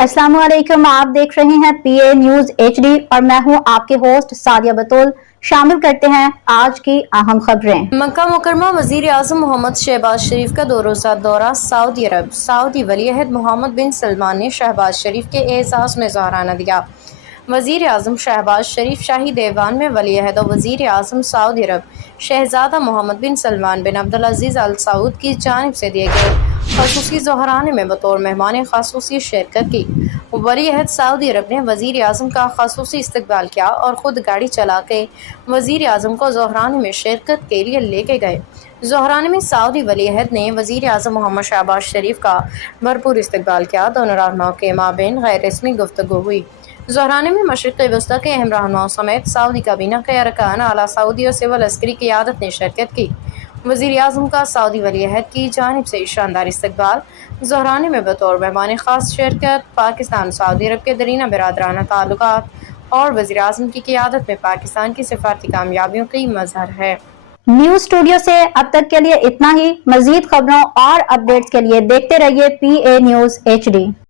अस्सलाम वालेकुम। आप देख रहे हैं PA न्यूज HD और मैं हूं आपके होस्ट सादिया बतूल। शामिल करते हैं आज की अहम खबरें। मक्का मुकरमा वजीर आजम मोहम्मद शहबाज शरीफ का 2 रोज़ा दौरा सऊदी अरब। सऊदी वलीअहद मोहम्मद बिन सलमान ने शहबाज शरीफ के एहसास में सराहना दिया। वजीर आजम शहबाज शरीफ शाही देवान में वलीअहद और वजीर आजम सऊदी अरब शहजादा मोहम्मद बिन सलमान बिन अब्दुल अजीज अल सऊद की जानिब से दिए गए खसूसी ज़ोहराने में बतौर मेहमान खसूसी शिरकत की। वलीअहद सऊदी अरब ने वजीर आजम का खसूसी इस्तकबाल किया और ख़ुद गाड़ी चला के वजीर आजम को ज़ोहराने में शिरकत के लिए लेके गए। ज़ोहराने में सऊदी वलीअहद ने वजीर आजम मोहम्मद शहबाज शरीफ का भरपूर इस्तकबाल किया। दोनों रहनुमाओं के माबैन गैर रस्मी गुफ्तगू हुई। ज़ोहराने में मशरिक़ वस्ती के अहम रहनुमाओं समेत सऊदी काबीना के अरकान, आला सऊदी और सिविल अस्करी क़ियादत ने शिरकत की। वज़ीर आज़म का सऊदी वलीअहद की जानिब से शानदार इस्तकबाल। ज़ोहराने में बतौर मेहमान ख़ास शिरकत पाकिस्तान सऊदी अरब के दरीना बिरादराना ताल्लुकात और वज़ीर आज़म की क़ियादत में पाकिस्तान की सिफारती कामयाबियों की मज़हर है। न्यूज स्टूडियो से अब तक के लिए इतना ही। मज़ीद खबरों और अपडेट्स के लिए देखते रहिए PA न्यूज HD।